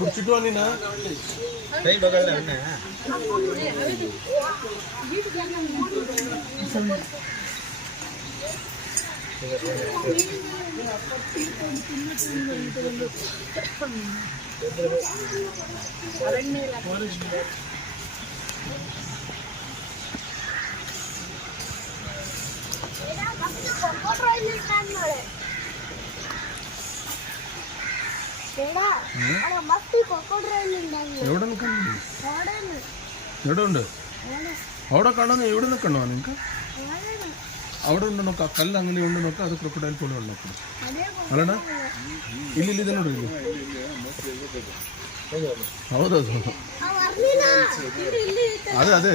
पुढची ना काही बघायला എവിടെയുണ്ട് അവിടെ കാണാൻ എവിടെ നിൽക്കണോ നിങ്ങൾക്ക് അവിടെ ഉണ്ട് നോക്കാം കല്ല് അങ്ങനെ ഉണ്ട് നോക്കാം അത് ക്രൊക്കഡൈൽ പോലെ നോക്കണം അല്ലടാ ഇല്ലില്ല ഇത് ನೋಡ್ರಿ ಹೌದೌದು ಅದೇ ಅದೇ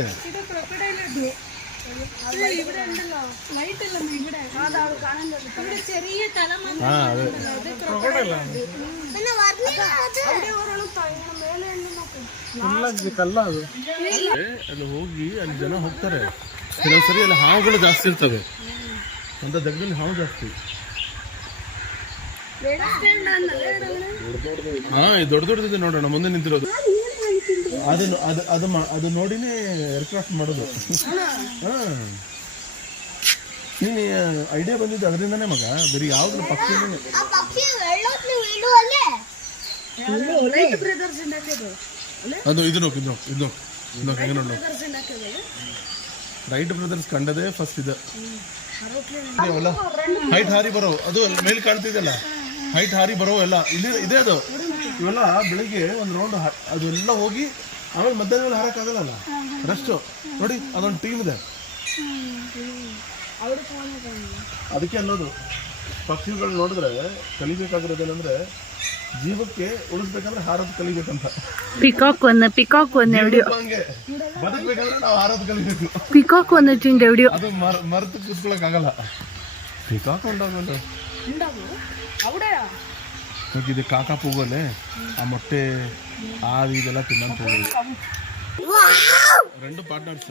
ಅಲ್ಲಿ ಹೋಗಿ ಅಲ್ಲಿ ಜನ ಹೋಗ್ತಾರೆ ಕೆಲವೊಂದ್ಸರಿ ಅಲ್ಲಿ ಹಾವುಗಳು ಜಾಸ್ತಿ ಇರ್ತವೆ ಅಂತ ಜಾಗದಲ್ಲಿ ಹಾವು ಜಾಸ್ತಿ ದೊಡ್ಡ ದೊಡ್ಡದಿದೆ ನೋಡೋಣ ಮುಂದೆ ನಿಂತಿರೋದು ಅದನ್ನು ಅದು ನೋಡಿನೇ ಏರ್ಕ್ರಾಫ್ಟ್ ಮಾಡೋದು ನೀನು ಐಡಿಯಾ ಬಂದಿದ್ದು ಅದರಿಂದನೇ ಮಗ ಬೇರೆ ಯಾವ್ದು ಪಕ್ಷಿ ಅದು ಇದು ನೋಕು ಹೆಂಗೆ ನೋಡು ರೈಟ್ ಬ್ರದರ್ಸ್ ಕಂಡದೇ ಫಸ್ಟ್ ಇದು ಹೈಟ್ ಹಾರಿ ಬರೋ ಅದು ಮೇಲೆ ಕಾಣ್ತಿದೆಯಲ್ಲ ಹೈಟ್ ಹಾರಿ ಬರೋ ಎಲ್ಲ ಇಲ್ಲಿ ಇದೆ ಅದು ಇವೆಲ್ಲ ಬೆಳಿಗ್ಗೆ ಒಂದು ರೌಂಡ್ ಅದೆಲ್ಲ ಹೋಗಿ ಆಮೇಲೆ ಮಧ್ಯಾಹ್ನ ಹಾರಕ್ಕಾಗಲ್ಲ ರೆಸ್ಟು ನೋಡಿ ಅದೊಂದು ಟೀಮ್ ಇದೆ ಅದಕ್ಕೆ ಅನ್ನೋದು ಪಕ್ಷಿಗಳು ನೋಡಿದ್ರೆ ಕಲಿಬೇಕಾಗಿರೋದೇನಂದ್ರೆ ಜೀವಕ್ಕೆ ಉಳಿಸ್ಬೇಕಂದ್ರೆ ಹಾರೋದು ಕಲಿಬೇಕಂತ ಪಿಕಾಕ್ ಹಂಗೆ ಬದುಕ್ಬೇಕಂದ್ರೆ ನಾವು ಹಾರೋದು ಕಲಿಬೇಕು ಪಿಕಾಕ್ ಅದು ಮರೆತು ಕೂತ್ಕೊಳಕ್ ಆಗಲ್ಲ ಪಿಕಾಕ್ ഉണ്ടാകുമല്ലോ ಇದು ಕಾಕಾ ಪೂಗೋಲೆ ಆ ಮೊಟ್ಟೆ ಆದಿ ಇದೆಲ್ಲ ತಿನ್ನಂತ ಹೋಗೋದು రెండు పార్ట్నర్స్